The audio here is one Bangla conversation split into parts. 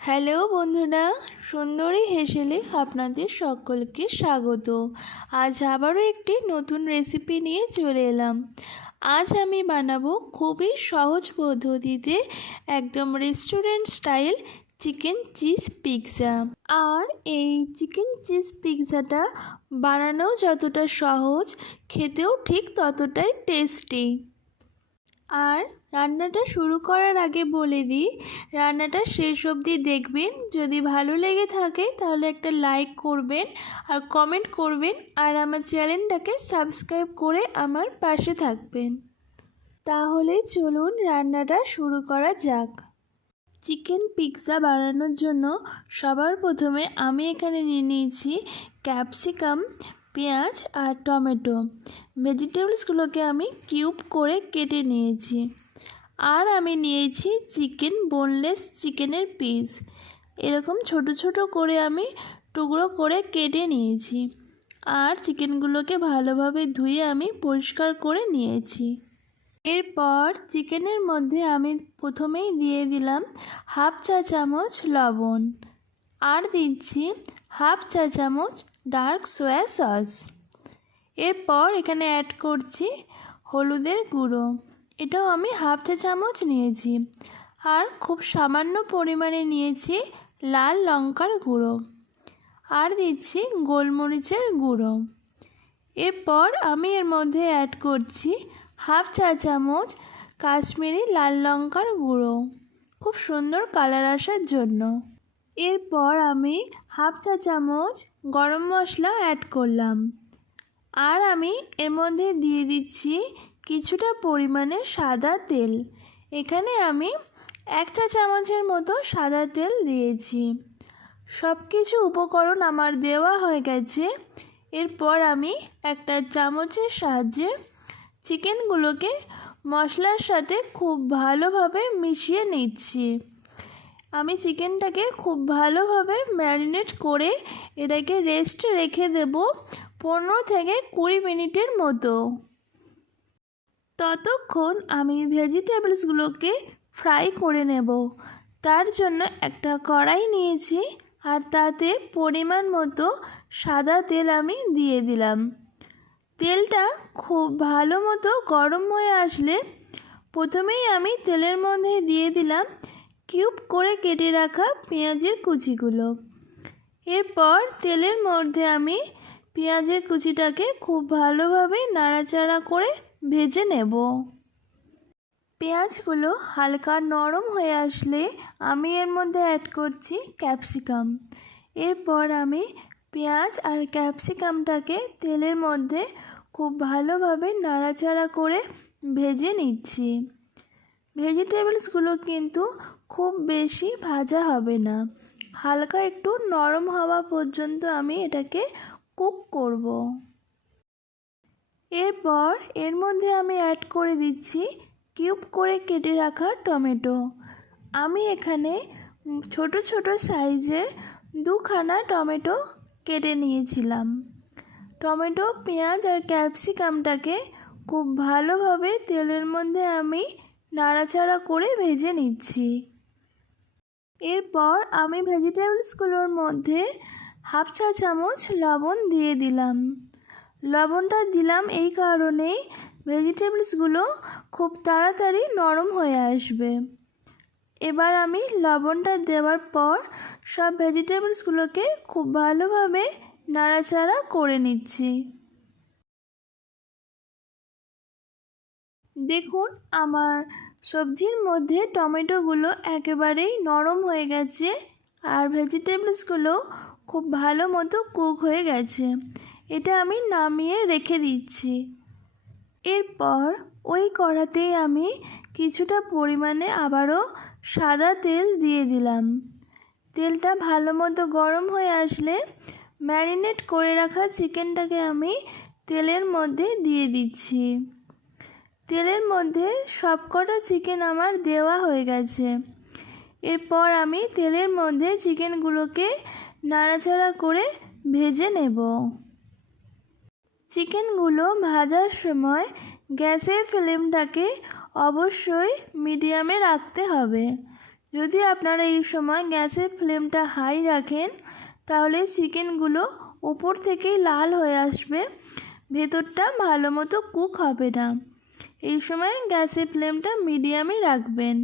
হ্যালো বন্ধুরা, সুন্দরী হেসেলে আপনাদের সকলকে স্বাগত। আজ আবারও একটি নতুন রেসিপি নিয়ে চলে এলাম। আজ আমি বানাবো খুবই সহজ পদ্ধতিতে একদম restaurant style chicken cheese pizza আর এই চিকেন চিজ পিৎজাটা বানানো যতটা সহজ, খেতেও ঠিক ততটাই টেস্টি আর রান্নাটা শুরু করার আগে বলে দিই, রান্নাটা শেষ অবধি দেখবেন। যদি ভালো লেগে থাকে তাহলে একটা লাইক করবেন আর কমেন্ট করবেন আর আমার চ্যানেলটাকে সাবস্ক্রাইব করে আমার পাশে থাকবেন। তাহলে চলুন রান্নাটা শুরু করা যাক। চিকেন পিৎজা বানানোর জন্য সবার প্রথমে আমি এখানে নিয়ে নিয়েছি ক্যাপসিকাম পেঁয়াজ আর টমেটো। ভেজিটেবলসগুলোকে আমি কিউব করে কেটে নিয়েছি। আর আমি নিয়েছি চিকেন, বোনলেস চিকেনের পিস। এরকম ছোট ছোট করে আমি টুকরো করে কেটে নিয়েছি। আর চিকেনগুলোকে ভালোভাবে ধুয়ে আমি পরিষ্কার করে নিয়েছি। এরপর চিকেনের মধ্যে আমি প্রথমেই দিয়ে দিলাম হাফ চা চামচ লবণ। আর দিচ্ছি হাফ চা চামচ ডার্ক সোয়া সস। এরপর এখানে অ্যাড করছি হলুদের গুঁড়ো। এটাও আমি হাফ চা চামচ নিয়েছি। আর খুব সামান্য পরিমাণে নিয়েছি লাল লঙ্কার গুঁড়ো। আর দিচ্ছি গোলমরিচের গুঁড়ো। এরপর আমি এর মধ্যে অ্যাড করছি হাফ চা চামচ কাশ্মীরি লাল লঙ্কার গুঁড়ো। খুব সুন্দর কালার আসার জন্য। এরপর আমি হাফ চা চামচ গরম মশলা অ্যাড করলাম। আর আমি এর মধ্যে দিয়ে দিচ্ছি কিছুটা পরিমাণে সাদা তেল। এখানে আমি এক চা চামচের মতো সাদা তেল দিয়েছি। সব কিছু উপকরণ আমার দেওয়া হয়ে গেছে। এরপর আমি একটা চামচের সাহায্যে চিকেনগুলোকে মশলার সাথে খুব ভালোভাবে মিশিয়ে নিচ্ছি। আমি চিকেনটাকে খুব ভালোভাবে ম্যারিনেট করে এটাকে রেস্টে রেখে দেব পনেরো থেকে কুড়ি মিনিটের মতো। ততক্ষণ আমি ভেজিটেবলসগুলোকে ফ্রাই করে নেব। তার জন্য একটা কড়াই নিয়েছি আর তাতে পরিমাণ মতো সাদা তেল আমি দিয়ে দিলাম। তেলটা খুব ভালো মতো গরম হয়ে আসলে প্রথমেই আমি তেলের মধ্যে দিয়ে দিলাম কিউব করে কেটে রাখা পেঁয়াজের কুচিগুলো। এরপর তেলের মধ্যে আমি পেঁয়াজের কুচিটাকে খুব ভালোভাবে নাড়াচাড়া করে ভেজে নেব। পেঁয়াজগুলো হালকা নরম হয়ে আসলে আমি এর মধ্যে অ্যাড করছি ক্যাপসিকাম এরপর আমি পেঁয়াজ আর ক্যাপসিকামটাকে তেলের মধ্যে খুব ভালোভাবে নাড়াচাড়া করে ভেজে নিচ্ছি। ভেজিটেবলসগুলো কিন্তু খুব বেশি ভাজা হবে না। হালকা একটু নরম হওয়া পর্যন্ত আমি এটাকে কুক করব। এরপর এর মধ্যে আমি অ্যাড করে দিচ্ছি কিউব করে কেটে রাখা টমেটো। আমি এখানে ছোট ছোট সাইজের দুখানা টমেটো কেটে নিয়েছিলাম। টমেটো, পেঁয়াজ আর ক্যাপসিকামটাকে খুব ভালোভাবে তেলের মধ্যে আমি নাড়াচাড়া করে ভেজে নিচ্ছি। এরপর আমি ভেজিটেবলসগুলোর মধ্যে হাফ চা চামচ লবণ দিয়ে দিলাম। লবণটা দিলাম এই কারণেই ভেজিটেবলসগুলো খুব তাড়াতাড়ি নরম হয়ে আসবে। এবার আমি লবণটা দেওয়ার পর সব ভেজিটেবলসগুলোকে খুব ভালোভাবে নাড়াচাড়া করে নিচ্ছি। দেখুন, আমার সবজির মধ্যে টমেটোগুলো একেবারেই নরম হয়ে গেছে আর ভেজিটেবলসগুলো খুব ভালো মতো কুক হয়ে গেছে। এটা আমি নামিয়ে রেখে দিচ্ছি। এরপর ওই কড়াতেই আমি কিছুটা পরিমাণে আবারও সাদা তেল দিয়ে দিলাম। তেলটা ভালো মতো গরম হয়ে আসলে ম্যারিনেট করে রাখা চিকেনটাকে আমি তেলের মধ্যে দিয়ে দিচ্ছি। তেলের মধ্যে সবকটা চিকেন আমার দেওয়া হয়ে গেছে। এরপর আমি তেলের মধ্যে চিকেনগুলোকে নাড়াচাড়া করে ভেজে নেব। চিকেনগুলো ভাজার সময় গ্যাসের ফ্লেমটাকে অবশ্যই মিডিয়ামে রাখতে হবে। যদি আপনারা এই সময় গ্যাসের ফ্লেমটা হাই রাখেন, তাহলে চিকেনগুলো উপর থেকেই লাল হয়ে আসবে, ভেতরটা ভালো মতো কুক হবে না। এই সময় গ্যাসের ফ্লেমটা মিডিয়ামে রাখবেন।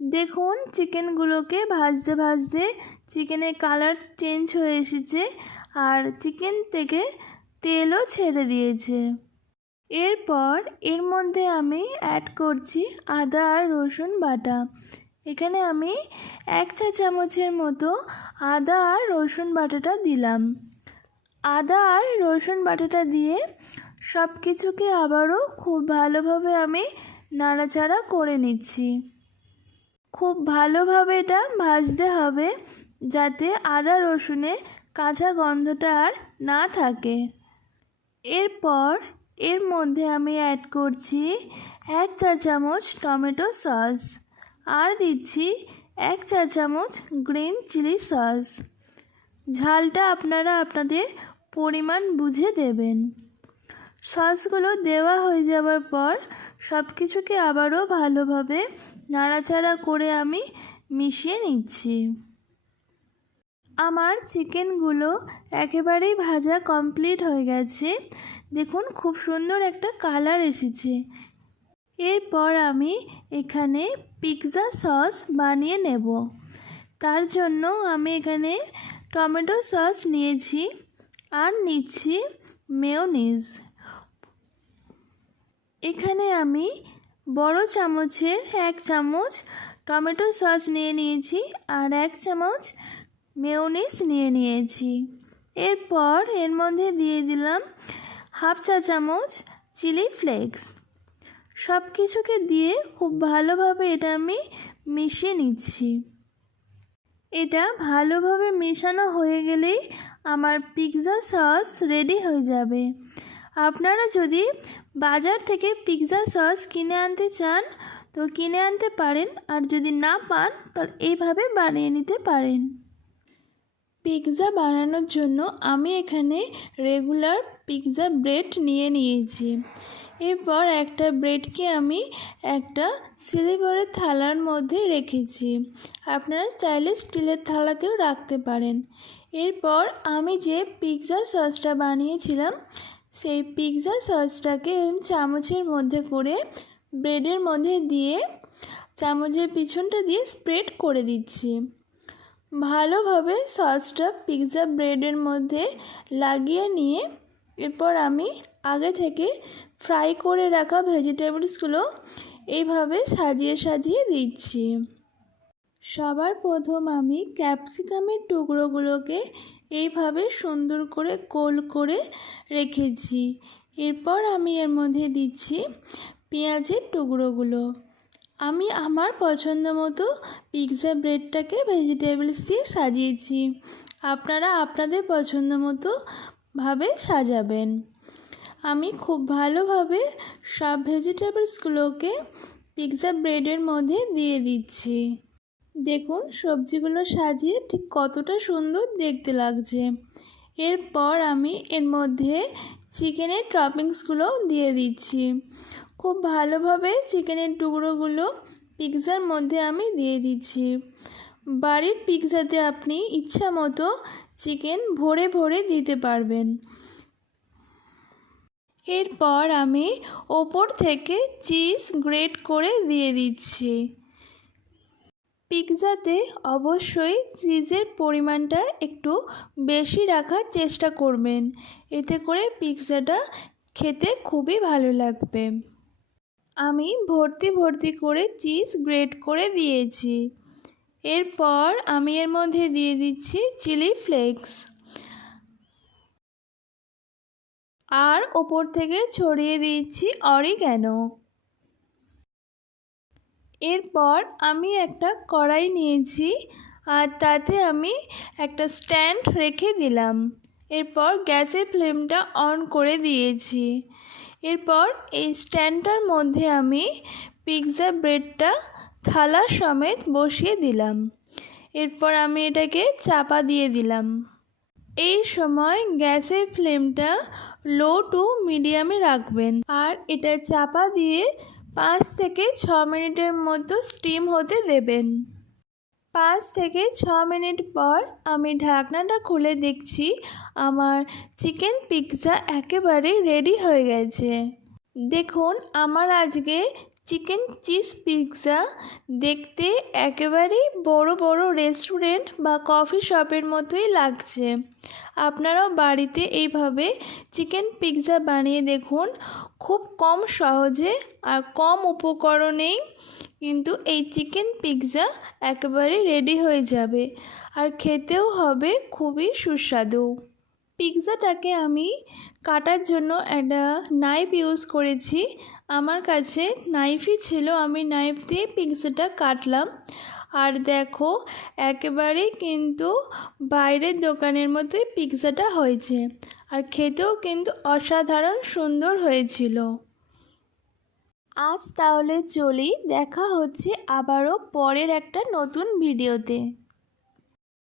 দেখুন, চিকেনগুলোকে ভাজতে ভাজতে চিকেনের কালার চেঞ্জ হয়ে এসেছে আর চিকেন থেকে তেলও ছেড়ে দিয়েছে। এরপর এর মধ্যে আমি অ্যাড করছি আদা আর রসুন বাটা। এখানে আমি এক চা চামচের মতো আদা আর রসুন বাটাটা দিলাম। আদা আর রসুন বাটাটা দিয়ে সব কিছুকে আবারও খুব ভালোভাবে আমি নাড়াচাড়া করে নিচ্ছি। খুব ভালোভাবে এটা ভাজতে হবে যাতে আদা রসুনের কাঁচা গন্ধটা আর না থাকে। এরপর এর মধ্যে আমি অ্যাড করছি এক চা চামচ টমেটো সস আর দিচ্ছি এক চা চামচ গ্রিন চিলি সস। ঝালটা আপনারা আপনাদের পরিমাণ বুঝে দেবেন। সসগুলো দেওয়া হয়ে যাওয়ার পর সব কিছুকে আবারও ভালোভাবে নাড়াচাড়া করে আমি মিশিয়ে নিচ্ছি। আমার চিকেনগুলো একেবারেই ভাজা কমপ্লিট হয়ে গেছে। দেখুন, খুব সুন্দর একটা কালার এসেছে। এরপর আমি এখানে পিৎজা সস বানিয়ে নেব। তার জন্য আমি এখানে টমেটো সস নিয়েছি আর নিচ্ছি মেয়োনিজ। এখানে আমি বড় চামচের এক চামচ টমেটো সস নিয়ে নিয়েছি আর এক চামচ মেয়োনিজ নিয়ে নিয়েছি। এরপর এর মধ্যে দিয়ে দিলাম হাফ চা চামচ চিলি ফ্লেক্স। সব কিছুকে দিয়ে খুব ভালোভাবে এটা আমি মিশিয়ে নিচ্ছি। এটা ভালোভাবে মেশানো হয়ে গেলেই আমার পিৎজা সস রেডি হয়ে যাবে। আপনারা যদি বাজার থেকে পিৎজা সস কিনে আনতে চান, তো কিনে আনতে পারেন। আর যদি না পান, তাহলে এইভাবে বানিয়ে নিতে পারেন। পিৎজা বানানোর জন্য আমি এখানে রেগুলার পিৎজা ব্রেড নিয়ে নিয়েছি। এরপর একটা ব্রেডকে আমি একটা সিলিভারের থালার মধ্যে রেখেছি। আপনারা চাইলে স্টিলের থালাতেও রাখতে পারেন। এরপর আমি যে পিৎজা সসটা বানিয়েছিলাম সেই পিৎজা সসটাকে চামচের মধ্যে করে ব্রেডের মধ্যে দিয়ে চামচের পিছনটা দিয়ে স্প্রেড করে দিচ্ছি। ভালোভাবে সসটা পিৎজা ব্রেডের মধ্যে লাগিয়ে নিয়ে এরপর আমি আগে থেকে ফ্রাই করে রাখা ভেজিটেবলসগুলো এইভাবে সাজিয়ে সাজিয়ে দিচ্ছি। সবার প্রথম আমি ক্যাপসিকামের টুকরোগুলোকে এইভাবে সুন্দর করে গোল করে রেখেছি। এরপর আমি এর মধ্যে দিচ্ছি পেঁয়াজের টুকরোগুলো। আমি আমার পছন্দ মতো পিৎজা ব্রেডটাকে ভেজিটেবলস দিয়ে সাজিয়েছি। আপনারা আপনাদের পছন্দ মতো ভাবে সাজাবেন। আমি খুব ভালোভাবে সব ভেজিটেবলসগুলোকে পিৎজা ব্রেডের মধ্যে দিয়ে দিচ্ছি। দেখুন, সবজিগুলো সাজিয়ে ঠিক কতটা সুন্দর দেখতে লাগছে। এরপর আমি এর মধ্যে চিকেনের টপিংসগুলো দিয়ে দিচ্ছি। খুব ভালোভাবে চিকেনের টুকরোগুলো পিৎজার মধ্যে আমি দিয়ে দিচ্ছি। বাড়ির পিৎজাতে আপনি ইচ্ছা মতো চিকেন ভরে ভরে দিতে পারবেন। এরপর আমি ওপর থেকে চিজ গ্রেট করে দিয়ে দিচ্ছি। পিৎজাতে অবশ্যই চিজের পরিমাণটা একটু বেশি রাখার চেষ্টা করবেন। এতে করে পিৎজাটা খেতে খুবই ভালো লাগবে। আমি ভর্তি ভর্তি করে চিজ গ্রেট করে দিয়েছি। এরপর আমি এর মধ্যে দিয়ে দিচ্ছি চিলি ফ্লেক্স। আর ওপর থেকে ছড়িয়ে দিচ্ছি অরিগ্যানো। এরপর আমি একটা কড়াই নিয়েছি আর তাতে আমি একটা স্ট্যান্ড রেখে দিলাম। এরপর গ্যাসের ফ্লেমটা অন করে দিয়েছি। এরপর এই স্ট্যান্ডটার মধ্যে আমি পিৎজা ব্রেডটা থালা সমেত বসিয়ে দিলাম। এরপর আমি এটাকে চাপা দিয়ে দিলাম। এই সময় গ্যাসের ফ্লেমটা লো টু মিডিয়ামে রাখবেন আর এটা চাপা দিয়ে পাঁচ থেকে ছ মিনিটের মতো স্টিম হতে দেবেন। পাঁচ থেকে ছ মিনিট পর আমি ঢাকনাটা খুলে দেখছি আমার চিকেন পিৎজা একেবারে রেডি হয়ে গেছে। দেখুন, আমার আজকে চিকেন চিজ পিৎজা দেখতে একেবারেই বড় বড় রেস্টুরেন্ট বা কফি শপের মতোই লাগছে। আপনারাও বাড়িতে এইভাবে চিকেন পিৎজা বানিয়ে দেখুন। খুব কম সহজে আর কম উপকরণেই কিন্তু এই চিকেন পিৎজা একেবারে রেডি হয়ে যাবে আর খেতেও হবে খুবই সুস্বাদু। পিৎজাটাকে আমি কাটার জন্য একটা নাইফ ইউজ করেছি। আমার কাছে নাইফই ছিল। আমি নাইফ দিয়ে পিৎজাটা কাটলাম। আর দেখো, একেবারে কিন্তু বাইরের দোকানের মতোই পিৎজাটা হয়েছে। আর খেতেও কিন্তু অসাধারণ সুন্দর হয়েছিল। আজ তাহলে চলি, দেখা হচ্ছে আবারও পরের একটা নতুন ভিডিওতে